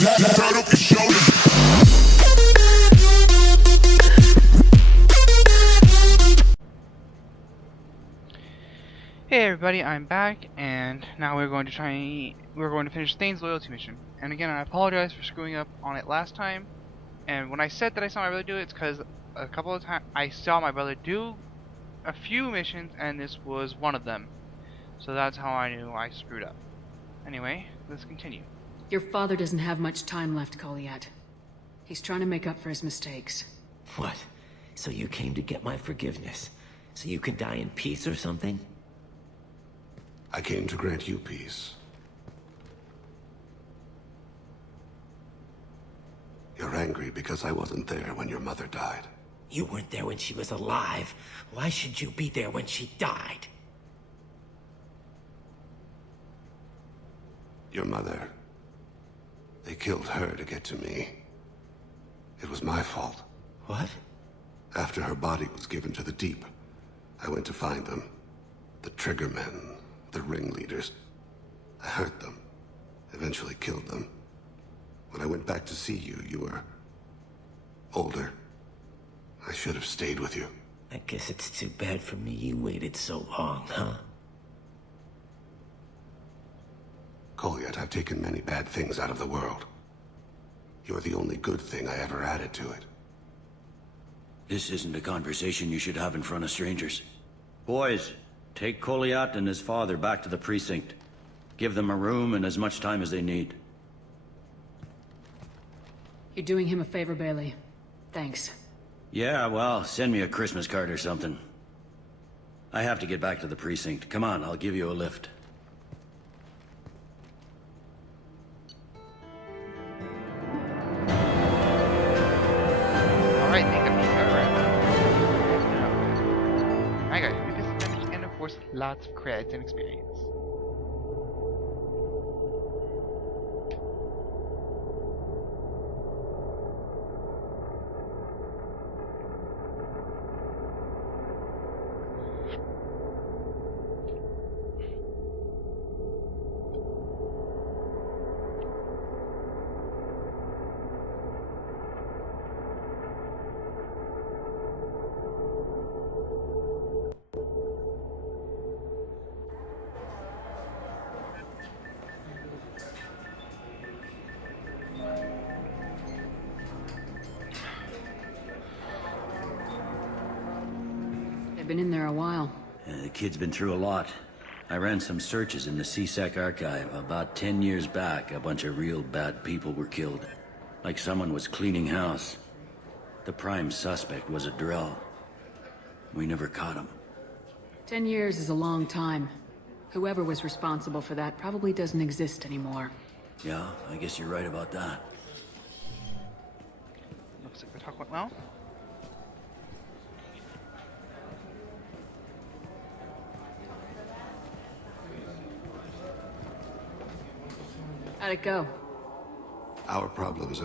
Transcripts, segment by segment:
Hey everybody, I'm back, and now we're going to finish Thane's loyalty mission. And again, I apologize for screwing up on it last time. And when I said that I saw my brother do it, it's because a couple of times I saw my brother do a few missions, and this was one of them. So that's how I knew I screwed up. Anyway, let's continue. Your father doesn't have much time left, Goliath. He's trying to make up for his mistakes. What? So you came to get my forgiveness? So you can die in peace or something? I came to grant you peace. You're angry because I wasn't there when your mother died. You weren't there when she was alive. Why should you be there when she died? Your mother. They killed her to get to me. It was my fault. What? After her body was given to the deep, I went to find them. The triggermen, the ringleaders. I hurt them. Eventually killed them. When I went back to see you, you were older. I should have stayed with you. I guess it's too bad for me you waited so long, huh? Goliath, I've taken many bad things out of the world. You're the only good thing I ever added to it. This isn't a conversation you should have in front of strangers. Boys, take Goliath and his father back to the precinct. Give them a room and as much time as they need. You're doing him a favor, Bailey. Thanks. Yeah, well, send me a Christmas card or something. I have to get back to the precinct. Come on, I'll give you a lift. Alright, thank you. Alright guys, we just finished, and of course, lots of credits and experience. Been in there a while. The kid's been through a lot. I ran some searches in the CSEC archive. About 10 years back, a bunch of real bad people were killed. Like someone was cleaning house. The prime suspect was a drill. We never caught him. 10 years is a long time. Whoever was responsible for that probably doesn't exist anymore. Yeah, I guess you're right about that. Looks like the talk went well. How'd it go? Our problems,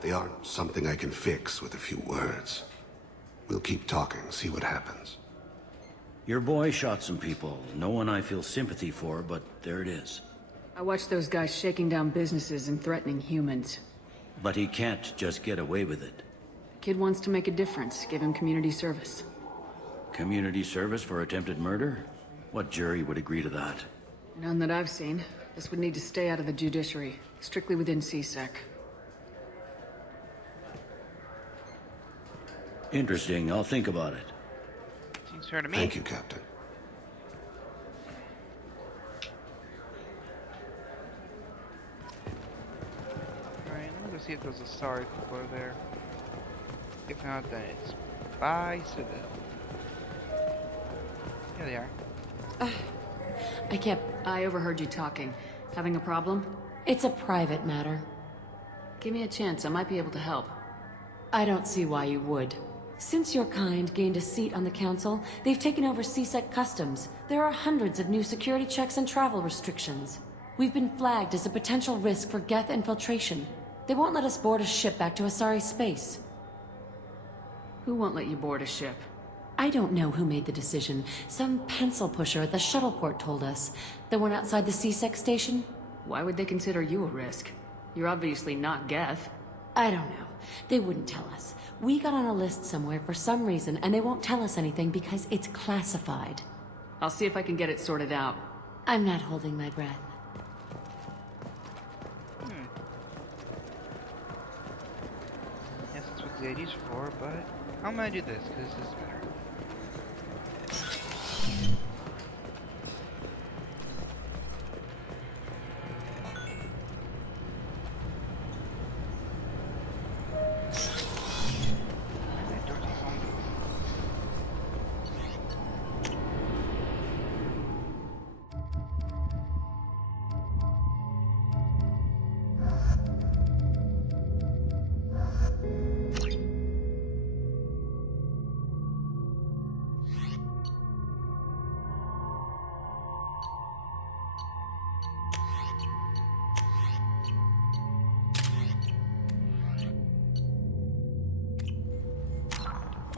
they aren't something I can fix with a few words. We'll keep talking, see what happens. Your boy shot some people. No one I feel sympathy for, but there it is. I watched those guys shaking down businesses and threatening humans. But he can't just get away with it. The kid wants to make a difference. Give him community service. Community service for attempted murder? What jury would agree to that? None that I've seen. This would need to stay out of the judiciary, strictly within CSEC. Interesting. I'll think about it. Seems fair to me. Thank you, Captain. Alright, let me go see if there's a sorry people are there. If not, then it's bye, Seville. Here they are. I overheard you talking. Having a problem? It's a private matter. Give me a chance, I might be able to help. I don't see why you would. Since your kind gained a seat on the council, they've taken over CSEC customs. There are hundreds of new security checks and travel restrictions. We've been flagged as a potential risk for Geth infiltration. They won't let us board a ship back to Asari space. Who won't let you board a ship? I don't know who made the decision. Some pencil pusher at the shuttle port told us. The one outside the CSEC station? Why would they consider you a risk? You're obviously not Geth. I don't know. They wouldn't tell us. We got on a list somewhere for some reason, and they won't tell us anything because it's classified. I'll see if I can get it sorted out. I'm not holding my breath. Yes, that's what the ID's for, but I'm gonna do this because this is better.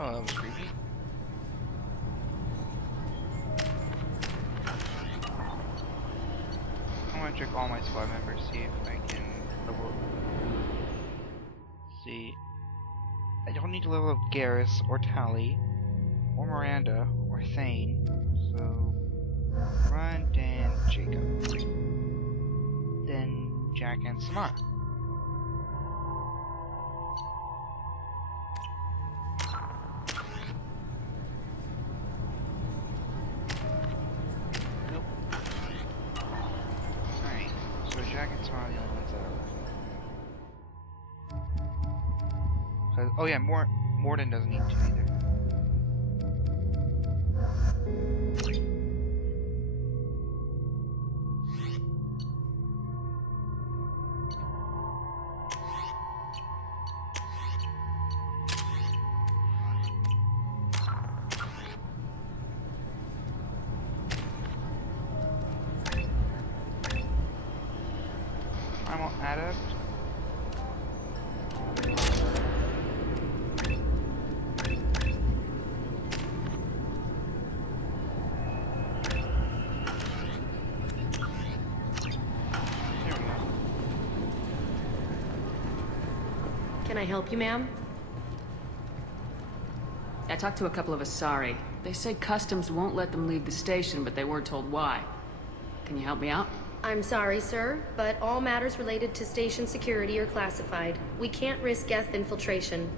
Oh, that was creepy. I want to check all my squad members, see if I can level. See, I don't need to level up Garrus or Tally or Miranda or Thane. So, Run, Dan, Jacob, then Jack and Samara. Jack and Samara are the only ones that are left. Oh yeah, Mordin doesn't need to either. I'm on adept. There we go. Can I help you, ma'am? I talked to a couple of Asari. They say customs won't let them leave the station, but they weren't told why. Can you help me out? I'm sorry, sir, but all matters related to station security are classified. We can't risk Geth infiltration.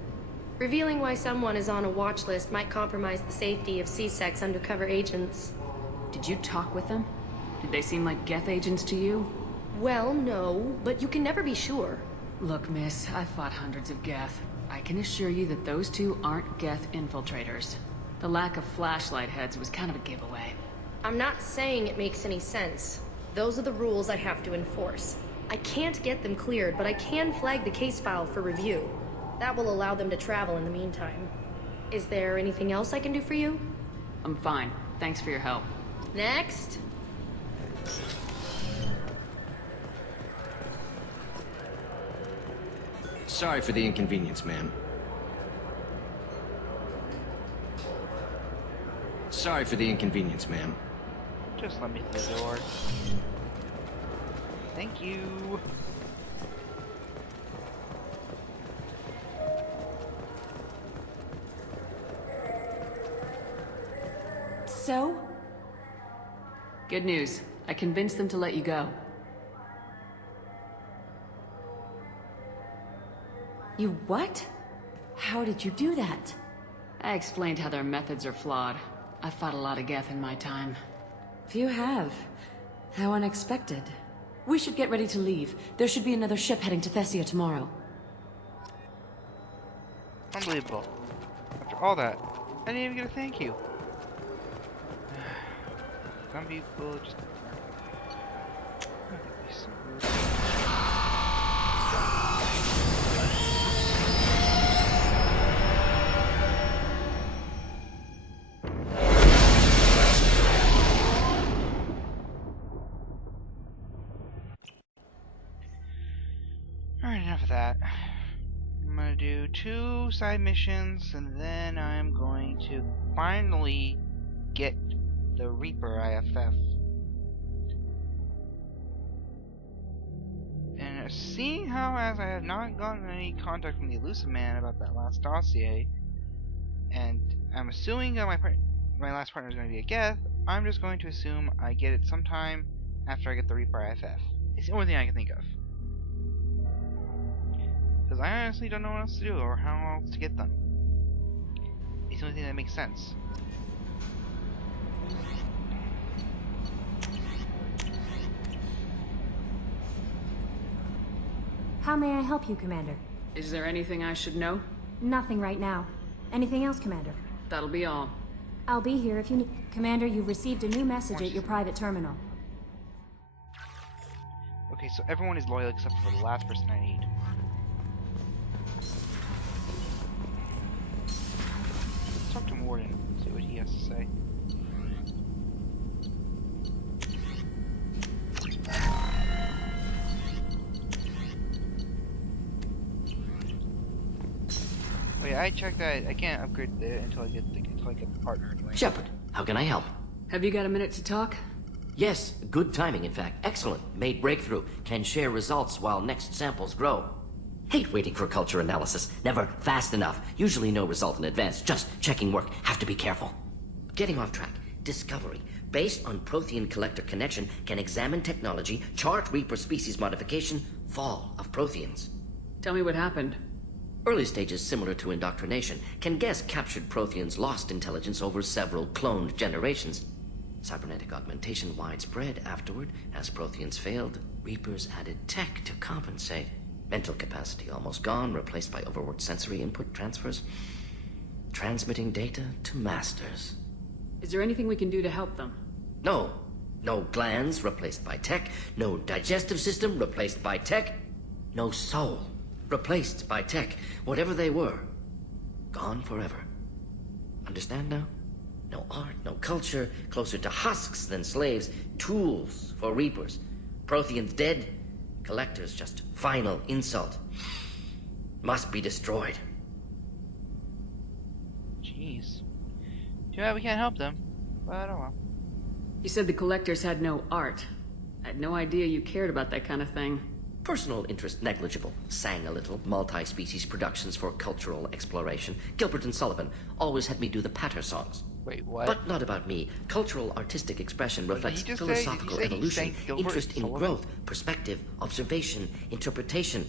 Revealing why someone is on a watch list might compromise the safety of C-Sec's undercover agents. Did you talk with them? Did they seem like Geth agents to you? Well, no, but you can never be sure. Look, miss, I've fought hundreds of Geth. I can assure you that those two aren't Geth infiltrators. The lack of flashlight heads was kind of a giveaway. I'm not saying it makes any sense. Those are the rules I have to enforce. I can't get them cleared, but I can flag the case file for review. That will allow them to travel in the meantime. Is there anything else I can do for you? I'm fine. Thanks for your help. Next. Sorry for the inconvenience, ma'am. Sorry for the inconvenience, ma'am. Just let me through the door. Thank you. So? Good news. I convinced them to let you go. You what? How did you do that? I explained how their methods are flawed. I've fought a lot of Geth in my time. You have. How unexpected. We should get ready to leave. There should be another ship heading to Thessia tomorrow. Unbelievable. After all that, I didn't even get a thank you. Some people just... Alright, enough of that. I'm gonna do 2 side missions, and then I'm going to finally get the Reaper IFF. And seeing how, as I have not gotten any contact from the Elusive Man about that last dossier, and I'm assuming that my last partner is going to be a Geth, I'm just going to assume I get it sometime after I get the Reaper IFF. It's the only thing I can think of. Because I honestly don't know what else to do or how else to get them. It's the only thing that makes sense. How may I help you, Commander? Is there anything I should know? Nothing right now. Anything else, Commander? That'll be all. I'll be here if you need... Commander, you've received a new message at your private terminal. Okay, so everyone is loyal except for the last person I need. Let's talk to Mordin, see what he has to say. Oh yeah, I checked that. I can't upgrade it until I get the partner anyway. Shepard, how can I help? Have you got a minute to talk? Yes, good timing, in fact. Excellent. Made breakthrough. Can share results while next samples grow. Hate waiting for culture analysis. Never fast enough. Usually no result in advance. Just checking work. Have to be careful. Getting off track. Discovery. Based on Prothean collector connection, can examine technology, chart Reaper species modification, fall of Protheans. Tell me what happened. Early stages similar to indoctrination. Can guess captured Protheans lost intelligence over several cloned generations. Cybernetic augmentation widespread afterward. As Protheans failed, Reapers added tech to compensate. Mental capacity almost gone, replaced by overworked sensory input transfers. Transmitting data to masters. Is there anything we can do to help them? No. No glands replaced by tech. No digestive system replaced by tech. No soul replaced by tech. Whatever they were, gone forever. Understand now? No art, no culture, closer to husks than slaves. Tools for Reapers. Protheans dead. Collectors just final insult. Must be destroyed. Jeez. Too bad we can't help them. But oh well. You said the collectors had no art. I had no idea you cared about that kind of thing. Personal interest negligible. Sang a little. Multi-species productions for cultural exploration. Gilbert and Sullivan always had me do the patter songs. Wait, what? But not about me. Cultural artistic expression reflects philosophical evolution, interest in growth, perspective, observation, interpretation.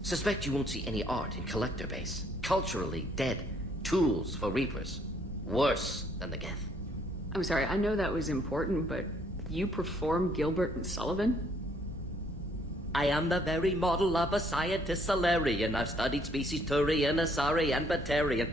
Suspect you won't see any art in collector base. Culturally dead. Tools for Reapers. Worse than the Geth. I'm sorry, I know that was important, but you perform Gilbert and Sullivan? I am the very model of a scientist Solarian. I've studied species Turian, Asari, and Batarian.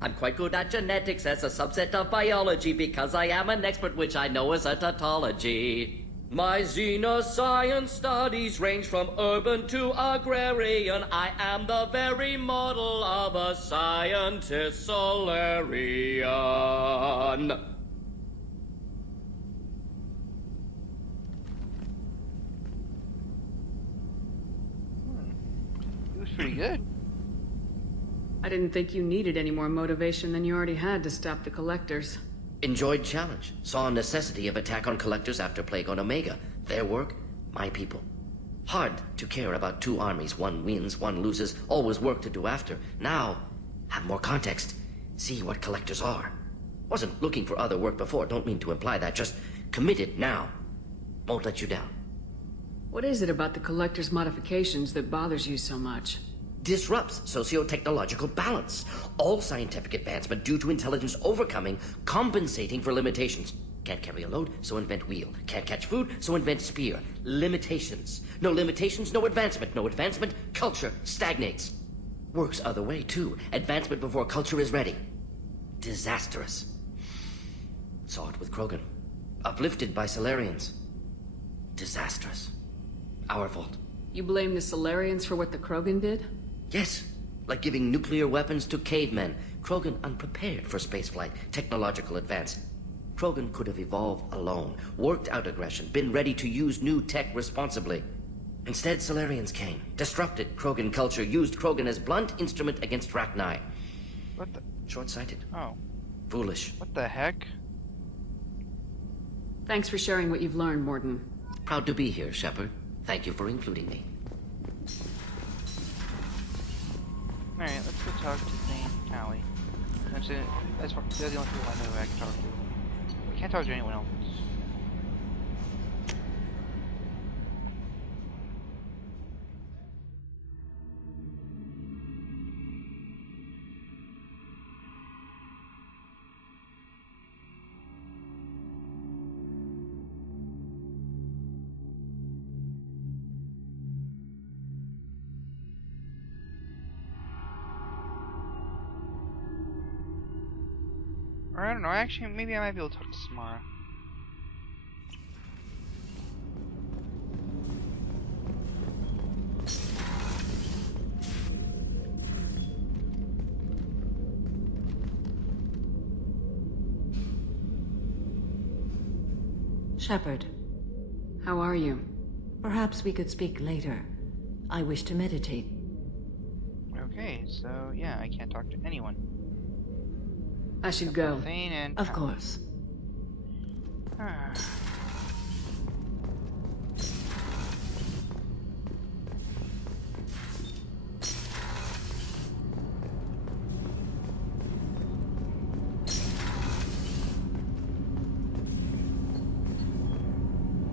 I'm quite good at genetics as a subset of biology because I am an expert, which I know is a tautology. My xenoscience studies range from urban to agrarian. I am the very model of a scientist Solarian. It was pretty good. I didn't think you needed any more motivation than you already had to stop the collectors. Enjoyed challenge. Saw necessity of attack on collectors after Plague on Omega. Their work, my people. Hard to care about two armies. One wins, one loses. Always work to do after. Now, have more context. See what collectors are. Wasn't looking for other work before. Don't mean to imply that. Just committed now. Won't let you down. What is it about the collector's modifications that bothers you so much? Disrupts socio-technological balance. All scientific advancement due to intelligence overcoming, compensating for limitations. Can't carry a load, so invent wheel. Can't catch food, so invent spear. Limitations. No limitations, no advancement. No advancement, culture stagnates. Works other way, too. Advancement before culture is ready. Disastrous. Saw it with Krogan. Uplifted by Solarians. Disastrous. Our fault. You blame the Solarians for what the Krogan did? Yes, like giving nuclear weapons to cavemen. Krogan unprepared for spaceflight, technological advance. Krogan could have evolved alone, worked out aggression, been ready to use new tech responsibly. Instead, Solarians came, disrupted Krogan culture, used Krogan as blunt instrument against Rachni. What the? Short-sighted. Oh. Foolish. What the heck? Thanks for sharing what you've learned, Mordin. Proud to be here, Shepard. Thank you for including me. Alright, let's go talk to Thane Tally. They're the only people I know I can talk to. I can't talk to anyone else. Or I don't know, actually, maybe I might be able to talk to Samara. Shepard, How are you? perhaps we could speak later. I wish to meditate. Okay, so yeah, I can't talk to anyone. I should go. Thane and Of Tally. course. Ah.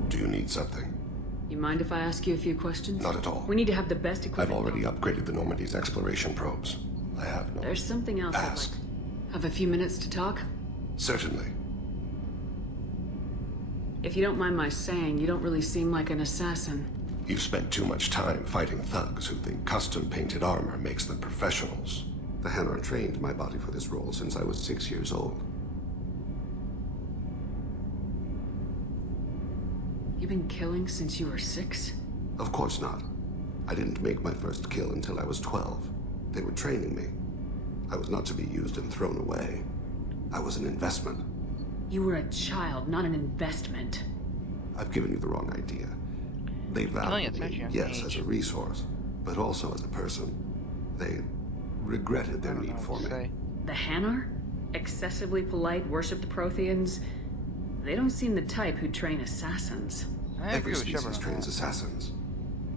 Do you need something? You mind if I ask you a few questions? Not at all. We need to have the best I've equipment. already upgraded the Normandy's exploration probes. I have no... There's something else I'd like. Ask. Have a few minutes to talk? Certainly. If you don't mind my saying, you don't really seem like an assassin. You've spent too much time fighting thugs who think custom-painted armor makes them professionals. The Hanar trained my body for this role since I was 6 years old. You've been killing since you were 6? Of course not. I didn't make my first kill until I was 12. They were training me. I was not to be used and thrown away. I was an investment. You were a child, not an investment. I've given you the wrong idea. They valued me, yes, as a resource, but also as a person. They regretted their need for me. The Hanar? Excessively polite, worship the Protheans? They don't seem the type who train assassins. I agree Every with species Shepard on trains that. assassins.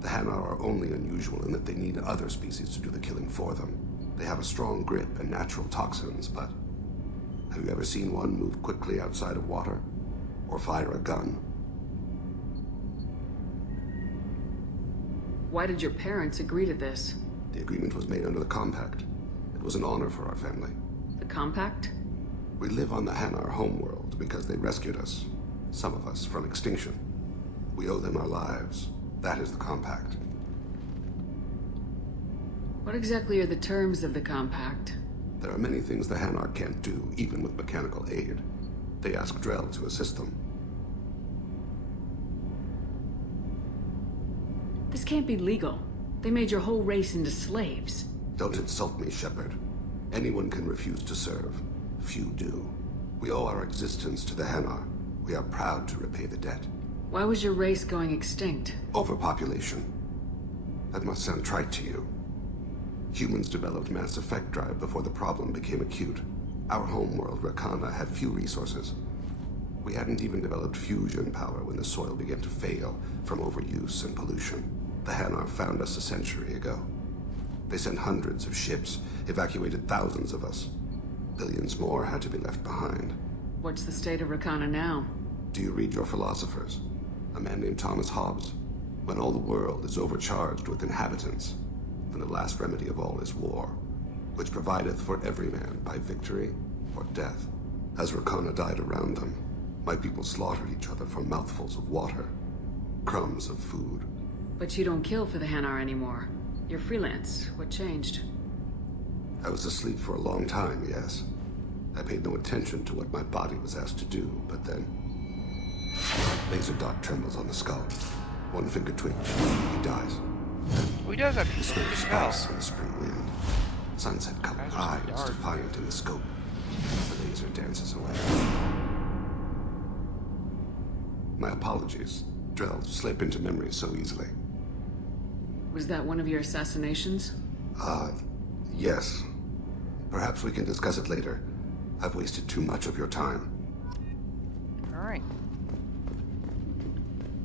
The Hanar are only unusual in that they need other species to do the killing for them. They have a strong grip and natural toxins, but have you ever seen one move quickly outside of water? Or fire a gun? Why did your parents agree to this? The agreement was made under the Compact. It was an honor for our family. The Compact? We live on the Hanar homeworld because they rescued us, some of us, from extinction. We owe them our lives. That is the Compact. What exactly are the terms of the Compact? There are many things the Hanar can't do, even with mechanical aid. They ask Drell to assist them. This can't be legal. They made your whole race into slaves. Don't insult me, Shepard. Anyone can refuse to serve. Few do. We owe our existence to the Hanar. We are proud to repay the debt. Why was your race going extinct? Overpopulation. That must sound trite to you. Humans developed mass effect drive before the problem became acute. Our homeworld, Rakana, had few resources. We hadn't even developed fusion power when the soil began to fail from overuse and pollution. The Hanar found us a century ago. They sent hundreds of ships, evacuated thousands of us. Billions more had to be left behind. What's the state of Rakana now? Do you read your philosophers? A man named Thomas Hobbes? When all the world is overcharged with inhabitants, then the last remedy of all is war, which provideth for every man by victory or death. As Rakana died around them, my people slaughtered each other for mouthfuls of water, crumbs of food. But you don't kill for the Hanar anymore. You're freelance. What changed? I was asleep for a long time, yes. I paid no attention to what my body was asked to do, but then... Laser dot trembles on the skull. One finger twitch. He dies. Well, he does have The smell of to spice in the spring wind. Sunset-colored Guys are eyes dark. defiant in the scope. The laser dances away. My apologies. Drell slip into memory so easily. Was that one of your assassinations? Yes. Perhaps we can discuss it later. I've wasted too much of your time. Alright.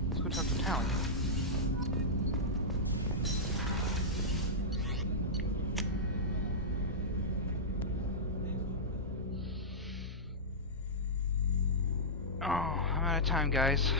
Let's go talk to Tally. I'm out of time, guys.